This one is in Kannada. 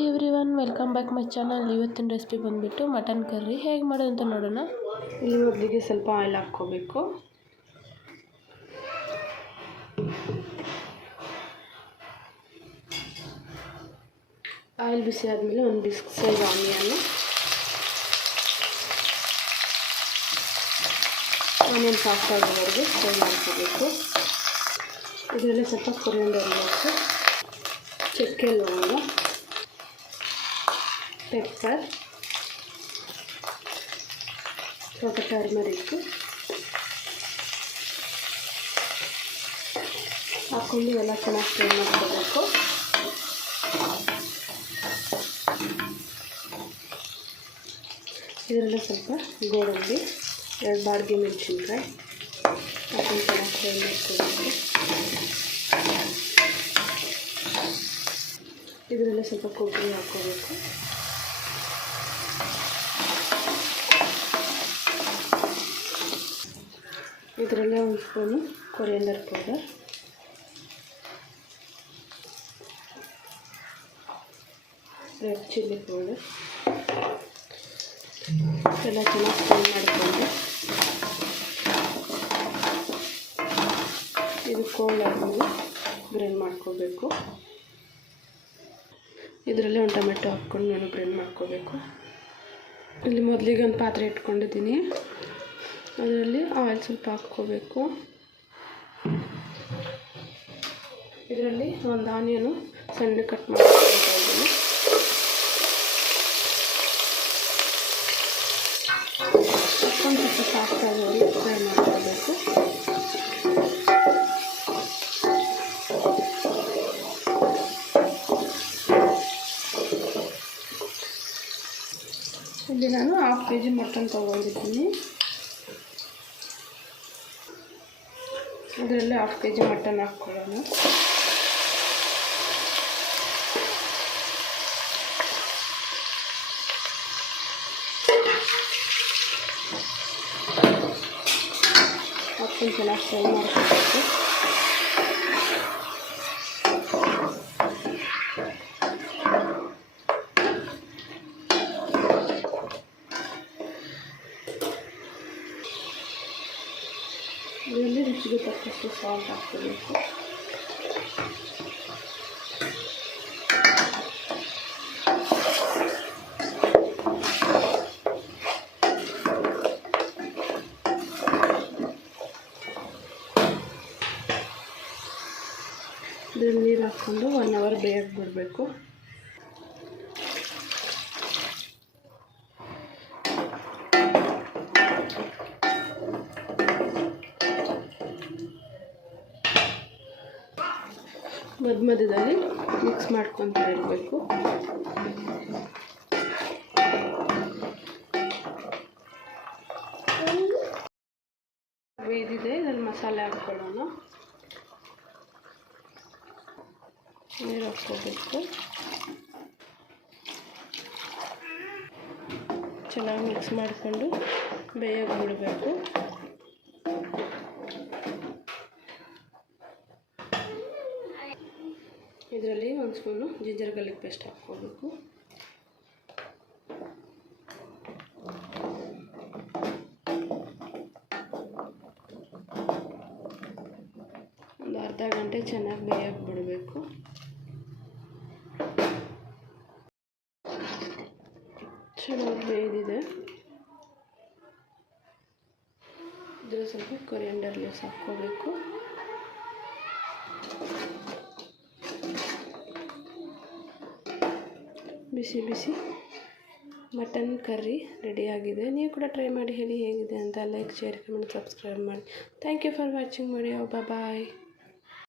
Hi everyone, welcome back my channel. ಇವತ್ತಿನ ರೆಸಿಪಿ ಬಂದುಬಿಟ್ಟು ಮಟನ್ ಕರ್ರಿ ಹೇಗೆ ಮಾಡೋದು ಅಂತ ನೋಡೋಣ. ಇಲ್ಲಿ ಮೊದಲಿಗೆ ಸ್ವಲ್ಪ ಆಯಿಲ್ ಹಾಕ್ಕೋಬೇಕು. ಆಯಿಲ್ ಬಿಸಿ ಆದಮೇಲೆ ಒಂದು ಬಿಗ್ ಸೈಜ್ ಆನಿಯನ್ ಸಾಫ್ಟ್ ಆಗೋವರೆಗೆ ಫ್ರೈ ಮಾಡ್ಕೋಬೇಕು. ಇದರಲ್ಲಿ ಸ್ವಲ್ಪ ಕೊರಿಯಂಡರ್ ಹಾಕಿ, ಚಕ್ಕೆ, ಲವಂಗ, ಪೆಪ್ಪರ್, ಸ್ವಲ್ಪ ಟರ್ಮರಿಕ್ ಹಾಕ್ಕೊಂಡು ಎಲ್ಲ ಚೆನ್ನಾಗಿ ಫ್ರೈ ಮಾಡ್ಕೋಬೇಕು. ಇದರಲ್ಲಿ ಸ್ವಲ್ಪ ಗೋಡಂಬಿ, 2 ಬಾಡಿಗೆ ಮೆಣಸಿನ್ಕಾಯಿ ಹಾಕೊಂಡು ಚೆನ್ನಾಗಿ ಫ್ರೈ ಮಾಡ್ಕೋಬೇಕು. ಇದರಲ್ಲಿ ಸ್ವಲ್ಪ ಕೊಬ್ಬರಿ ಹಾಕ್ಕೋಬೇಕು. ಇದರಲ್ಲೇ ಒಂದು spoon coriander powder, red chilli powder ಎಲ್ಲ ಚೆನ್ನಾಗಿ ಫ್ರೈ ಮಾಡಿಕೊಂಡು ಇದು ಕೋಲ್ಡ್ ಆದಮೇಲೆ ಗ್ರೈಂಡ್ ಮಾಡ್ಕೋಬೇಕು. ಇದರಲ್ಲಿ ಒಂದು ಟೊಮೆಟೊ ಹಾಕ್ಕೊಂಡು ನಾನು ಗ್ರೈಂಡ್ ಮಾಡ್ಕೋಬೇಕು. ಇಲ್ಲಿ ಮೊದಲಿಗೆ ಒಂದು ಪಾತ್ರೆ ಇಟ್ಕೊಂಡಿದ್ದೀನಿ. ಅದರಲ್ಲಿ ಆಯಿಲ್ ಸ್ವಲ್ಪ ಹಾಕ್ಕೋಬೇಕು. ಇದರಲ್ಲಿ ಒಂದು ಆನಿಯನು ಸಣ್ಣ ಕಟ್ ಮಾಡ್ಕೊಳ್ತಾ ಇದ್ದೀನಿ. ಹಾಕ್ಕೊಂಡು ಸ್ವಲ್ಪ ಸಾಫ್ಟ್ ಆಗೋವರೆಗೆ ಫ್ರೈ ಮಾಡ್ಕೋಬೇಕು. ಇಲ್ಲಿ ನಾನು 1/2 kg ಮಟನ್ ತೊಗೊಂಡಿದ್ದೀನಿ. ಇದರಲ್ಲಿ 1/2 kg ಮಟನ್ ಹಾಕ್ಕೊಳ್ಳೋಣ. ಹಾಕ್ಕೊಂಡು ಚೆನ್ನಾಗಿ ಫ್ರೈ ಮಾಡ್ಕೋಬೇಕು. ಇದರಲ್ಲಿ ರುಚಿಗೆ ತಕ್ಕಷ್ಟು ಸಾಲ್ಟ್ ಹಾಕ್ಕೋಬೇಕು. ಇದರಲ್ಲಿ ನೀರು ಹಾಕ್ಕೊಂಡು 1 hour ಬೇಯಕ್ಕೆ ಬಿಡಬೇಕು. ಮಧ್ಯದಲ್ಲಿ ಮಿಕ್ಸ್ ಮಾಡ್ಕೊತಾ ಇರಬೇಕು. ಬೇಯ್ದಿದೆ, ಇದರಲ್ಲಿ ಮಸಾಲೆ ಹಾಕ್ಕೊಳ್ಳೋಣ. ನೀರು ಹಾಕ್ಕೋಬೇಕು. ಚೆನ್ನಾಗಿ ಮಿಕ್ಸ್ ಮಾಡಿಕೊಂಡು ಬೇಯಕ್ಕೆ ಬಿಡಬೇಕು. ಇದರಲ್ಲಿ 1 ಸ್ಪೂನು ಜಿಂಜರ್ ಗಾರ್ಲಿಕ್ ಪೇಸ್ಟ್ ಹಾಕ್ಕೋಬೇಕು. ಒಂದು ಅರ್ಧ ಗಂಟೆ ಚೆನ್ನಾಗಿ ಬೇಯಕ್ಕೆ ಬಿಡಬೇಕು. ಚೆನ್ನಾಗಿ ಬೇಯ್ದಿದೆ. ಇದರಲ್ಲಿ ಸ್ವಲ್ಪ ಕೊರಿಯಂಡರ್ ಲೀವ್ಸ್ ಹಾಕ್ಕೋಬೇಕು. ಬಿಸಿ ಬಿಸಿ ಮಟನ್ ಕರ್ರಿ ರೆಡಿಯಾಗಿದೆ. ನೀವು ಕೂಡ ಟ್ರೈ ಮಾಡಿ ಹೇಳಿ ಹೇಗಿದೆ ಅಂತ. ಲೈಕ್, ಶೇರ್, ಕಮೆಂಟ್, ಸಬ್ಸ್ಕ್ರೈಬ್ ಮಾಡಿ. Thank you for watching video. Bye.